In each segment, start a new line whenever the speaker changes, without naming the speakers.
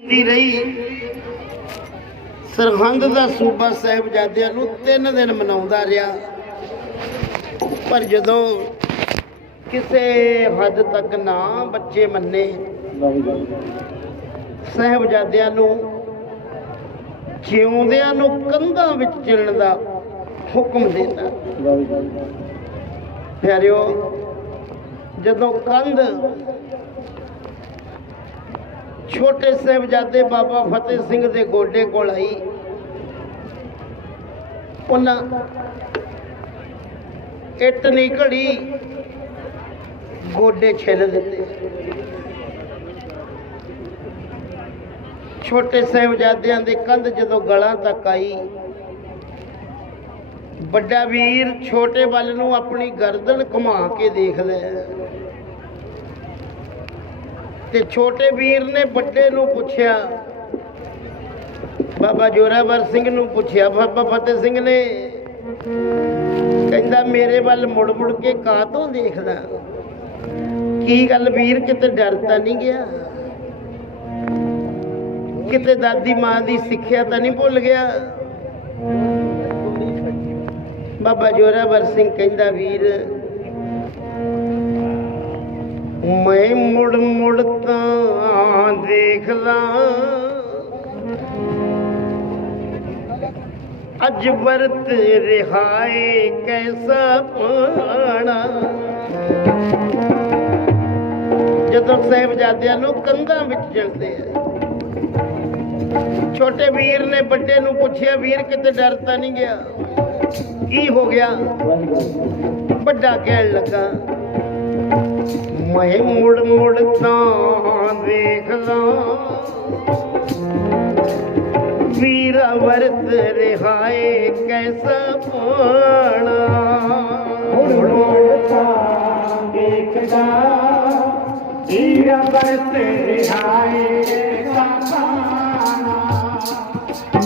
ਦੀ ਰਹੀ। ਸਰਹੰਦ ਦਾ ਸੂਬਾ ਸਾਹਿਬਜ਼ਾਦਿਆਂ ਨੂੰ ਤਿੰਨ ਦਿਨ ਮਨਾਉਂਦਾ ਰਿਹਾ। ਪਰ ਜਦੋਂ ਕਿਸੇ ਹੱਦ ਤੱਕ ਨਾ ਬੱਚੇ ਮੰਨੇ, ਸਾਹਿਬਜ਼ਾਦਿਆਂ ਨੂੰ ਜਿਉਂਦਿਆਂ ਨੂੰ ਕੰਧਾਂ ਵਿੱਚ ਚਿਣਨ ਦਾ ਹੁਕਮ ਦਿੱਤਾ ਪਿਆਰਿਓ, ਜਦੋਂ ਕੰਧ ਛੋਟੇ ਸਾਹਿਬਜ਼ਾਦੇ ਬਾਬਾ ਫਤਿਹ ਸਿੰਘ ਦੇ ਗੋਡੇ ਕੋਲ ਆਈ। ਉਹਨਾਂ ਇੱਟ ਨਹੀਂ ਘੜੀ ਗੋਡੇ ਛਿੱਲ ਦਿੱਤੇ। ਛੋਟੇ ਸਾਹਿਬਜ਼ਾਦਿਆਂ ਦੇ ਕੰਧ ਜਦੋਂ ਗਲਾਂ ਤੱਕ ਆਈ, ਵੱਡਾ ਵੀਰ ਛੋਟੇ ਵੱਲ ਨੂੰ ਆਪਣੀ ਗਰਦਨ ਘੁਮਾ ਕੇ ਦੇਖਦਾ ਹੈ ਤੇ ਛੋਟੇ ਵੀਰ ਨੇ ਵੱਡੇ ਨੂੰ ਪੁੱਛਿਆ, ਬਾਬਾ ਜੋਰਾਵਰ ਸਿੰਘ ਨੂੰ ਪੁੱਛਿਆ, ਬਾਬਾ ਫਤਿਹ ਸਿੰਘ ਨੇ ਕਹਿੰਦਾ, ਮੇਰੇ ਵੱਲ ਮੁੜ ਮੁੜ ਕੇ ਕਾਹਤੋਂ ਦੇਖਦਾ? ਕੀ ਗੱਲ ਵੀਰ, ਕਿਤੇ ਡਰ ਤਾਂ ਨਹੀਂ ਗਿਆ? ਕਿਤੇ ਦਾਦੀ ਮਾਂ ਦੀ ਸਿੱਖਿਆ ਤਾਂ ਨਹੀਂ ਭੁੱਲ ਗਿਆ? ਬਾਬਾ ਜੋਰਾਵਰ ਸਿੰਘ ਕਹਿੰਦਾ, ਵੀਰ ਮੈਂ ਮੁੜ ਮੁੜ ਤਾਂ ਦੇਖਦਾ ਅਜ ਵਰਤ ਰਿਹਾਏ ਕੈਸਾ ਪਾਣਾ। ਜਦੋਂ ਸਾਹਿਬਜ਼ਾਦਿਆਂ ਨੂੰ ਕੰਧਾਂ ਵਿੱਚ ਜਲਦੇ ਆ ਛੋਟੇ ਵੀਰ ਨੇ ਵੱਡੇ ਨੂੰ ਪੁੱਛਿਆ, ਵੀਰ, ਕਿਤੇ ਡਰ ਤਾਂ ਨਹੀਂ ਗਿਆ? ਕੀ ਹੋ ਗਿਆ? ਵੱਡਾ ਕਹਿਣ ਲੱਗਾ ਮੈਂ ਮੁੜ ਮੁੜ ਤਾਂ ਦੇਖਦਾ ਵੀਰਾ ਵਰਤ ਰਿਹਾਏ ਕੈਸਾ ਪਾਣਾ।
ਮੁੜ ਮੁੜ ਤਾਂ ਦੇਖਦਾ ਹੀਰਾ ਬਰਤ ਰਿਹਾਏ ਸਾਪਾਨਾ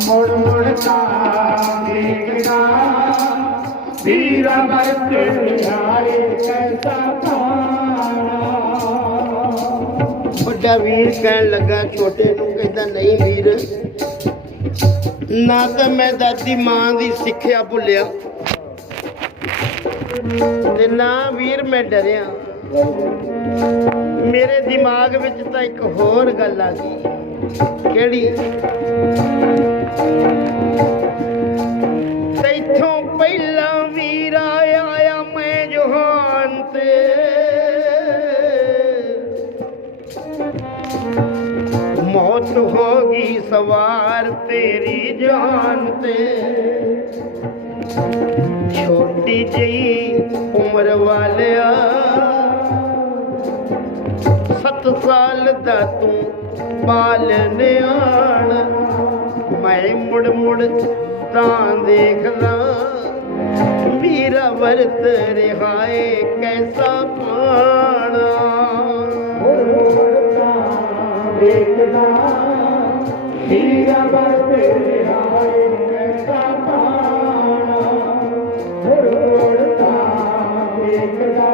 ਮੁੜ ਮੁੜ ਤਾਂ ਦੇਖਦਾ ਹੀਰਾ ਬਰਤ ਰਿਹਾਏ ਕੈਸਾ ਪਾਨਾ
ਵੱਡਾ ਵੀਰ ਕਹਿਣ ਲੱਗਾ ਛੋਟੇ ਨੂੰ ਕਹਿੰਦਾ, ਨਹੀਂ ਵੀਰ, ਨਾ ਤਾਂ ਮੈਂ ਦਾਦੀ ਮਾਂ ਦੀ ਸਿੱਖਿਆ ਭੁੱਲਿਆ ਤੇ ਨਾ ਵੀਰ ਮੈਂ ਡਰਿਆ। ਮੇਰੇ ਦਿਮਾਗ ਵਿੱਚ ਤਾਂ ਇੱਕ ਹੋਰ ਗੱਲ ਆ ਗਈ, ਕਿਹੜੀ? ਮੌਤ ਹੋ ਗਈ ਸਵਾਰ ਤੇਰੀ ਜਾਨ ਤੇ। ਛੋਟੀ ਜਿਹੀ ਉਮਰ ਵਾਲਿਆ, ਸੱਤ ਸਾਲ ਦਾ ਤੂੰ ਪਾਲ ਨਿਆਣ ਮੈਂ ਮੁੜ ਮੁੜ ਤਾਂ ਦੇਖਦਾ ਮੇਰਾ ਵਰਤ ਰਿਹਾਏ ਕੈਸਾ ਪਾਣਾ।
ਦੇਖਦਾ। ਹੀਰਾ ਬਰਤ ਰਿਹਾਏ ਕੈਸਾ ਪਾਣਾ ਮੁੜ ਦੇਖਦਾ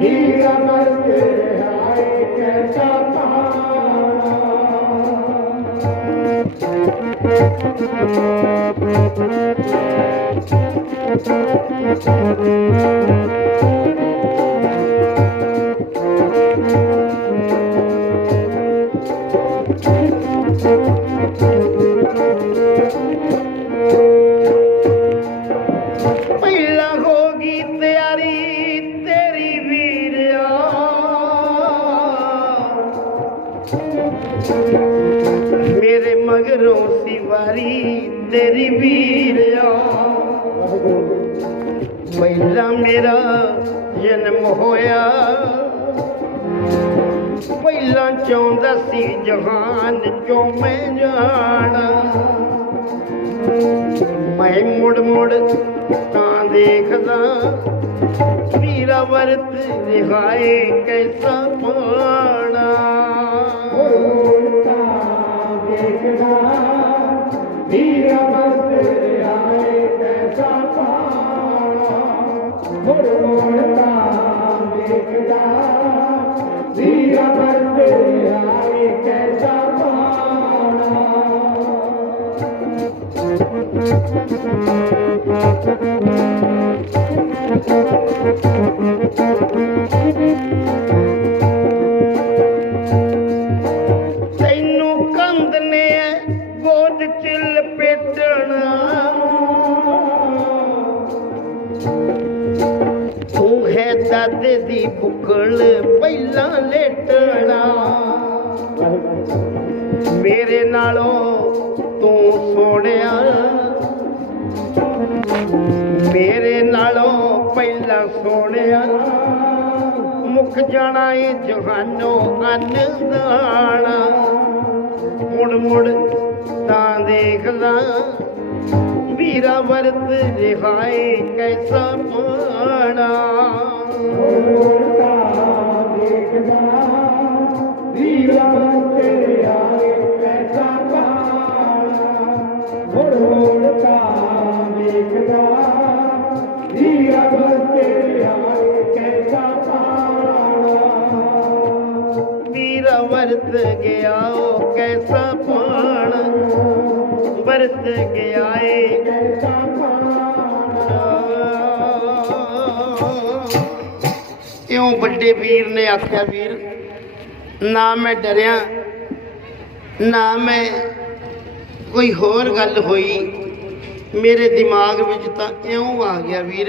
ਹੀਰਾ ਬਰਤ ਰਿਹਾਏ ਕੈਸਾ ਪਾਣਾ
ਮਗਰੋਂ ਸੀ ਵਾਰੀ ਤੇਰੀ ਵੀਰਿਆ ਪਹਿਲਾ ਮੇਰਾ ਜਨਮ ਹੋਇਆ। ਪਹਿਲਾਂ ਚਾਹੁੰਦਾ ਸੀ ਜਹਾਨ ਚੋਂ ਮੈਂ ਜਾਣਾ। ਮੈਂ ਮੁੜ ਮੁੜ ਤਾਂ ਦੇਖਦਾ, ਵੀਰਾ ਵਰਤ ਰਿਹਾਏ ਕੈਸਾ ਪਾਣਾ
ਤੂੰ
ਹੈ ਦਾਦੇ ਦੀ ਬੁਕਲ ਪਹਿਲਾਂ ਲੇਟਣਾ। ਮੇਰੇ ਨਾਲੋਂ ਤੂੰ ਸੋਹਣਿਆ। ਮੇਰੇ ਨਾਲੋਂ ਪਹਿਲਾਂ ਸੋਹਣਿਆ। ਮੁੱਕ ਜਾਣਾ ਏ ਜਹਾਨੋਂ ਅੰਨਦਾਣਾ ਮੁੜ ਮੁੜ ਤਾਂ ਦੇਖ ਵੀਰਾ ਵਰਤ ਰਿਹਾਏ ਕੈਸਾ ਪਾਣਾ? ਵਰਤ ਗਿਆ ਉਹ ਕੈਸਾ ਪਾਣਾ? ਵਰਤ ਗਿਆ ਏ ਇਉਂ ਵੱਡੇ ਵੀਰ ਨੇ ਆਖਿਆ, ਵੀਰ, ਨਾ ਮੈਂ ਡਰਿਆ, ਨਾ ਮੈਂ ਕੋਈ ਹੋਰ ਗੱਲ ਹੋਈ। ਮੇਰੇ ਦਿਮਾਗ ਵਿੱਚ ਤਾਂ ਇਉਂ ਆ ਗਿਆ, ਵੀਰ